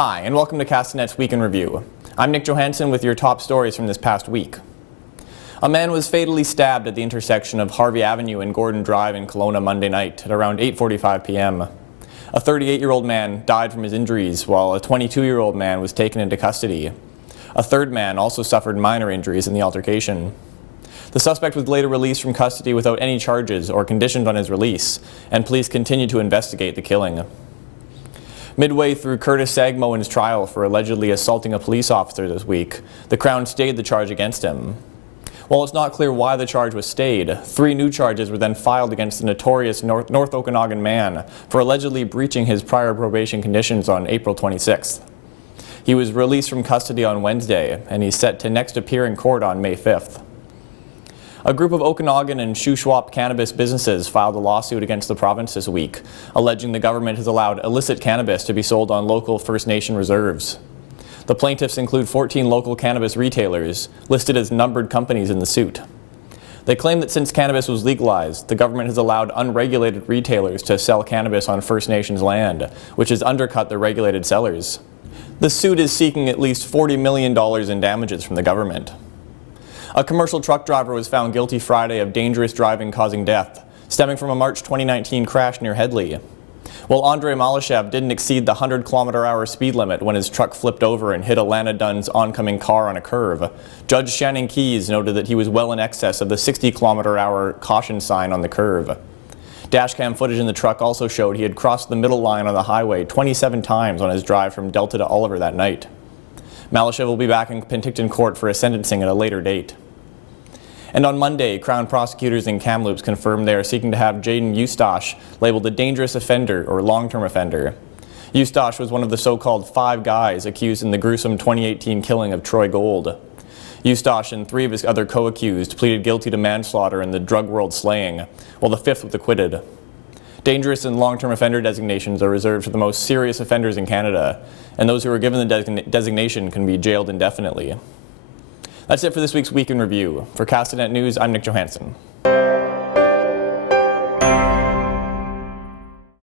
Hi, and welcome to Castanet's Week in Review. I'm Nich Johansen with your top stories from this past week. A man was fatally stabbed at the intersection of Harvey Avenue and Gordon Drive in Kelowna Monday night at around 8:45 p.m. A 38-year-old man died from his injuries, while a 22-year-old man was taken into custody. A third man also suffered minor injuries in the altercation. The suspect was later released from custody without any charges or conditioned on his release, and police continue to investigate the killing. Midway through Curtis Segmon's trial for allegedly assaulting a police officer this week, the Crown stayed the charge against him. While it's not clear why the charge was stayed, 3 new charges were then filed against the notorious North Okanagan man for allegedly breaching his prior probation conditions on April 26th. He was released from custody on Wednesday, and he's set to next appear in court on May 5th. A group of Okanagan and Shuswap cannabis businesses filed a lawsuit against the province this week, alleging the government has allowed illicit cannabis to be sold on local First Nation reserves. The plaintiffs include 14 local cannabis retailers, listed as numbered companies in the suit. They claim that since cannabis was legalized, the government has allowed unregulated retailers to sell cannabis on First Nations land, which has undercut the regulated sellers. The suit is seeking at least $40 million in damages from the government. A commercial truck driver was found guilty Friday of dangerous driving causing death, stemming from a March 2019 crash near Headley. While Andrei Malyshev didn't exceed the 100-kilometer-hour speed limit when his truck flipped over and hit Alana Dunn's oncoming car on a curve, Judge Shannon Keys noted that he was well in excess of the 60-kilometer-hour caution sign on the curve. Dashcam footage in the truck also showed he had crossed the middle line on the highway 27 times on his drive from Delta to Oliver that night. Malyshev will be back in Penticton Court for a sentencing at a later date. And on Monday, Crown prosecutors in Kamloops confirmed they are seeking to have Jayden Eustache labeled a dangerous offender or long-term offender. Eustache was one of the so-called 5 guys accused in the gruesome 2018 killing of Troy Gold. Eustache and 3 of his other co-accused pleaded guilty to manslaughter in the drug world slaying, while the 5th was acquitted. Dangerous and long-term offender designations are reserved for the most serious offenders in Canada, and those who are given the designation can be jailed indefinitely. That's it for this week's Week in Review. For Castanet News, I'm Nich Johansen.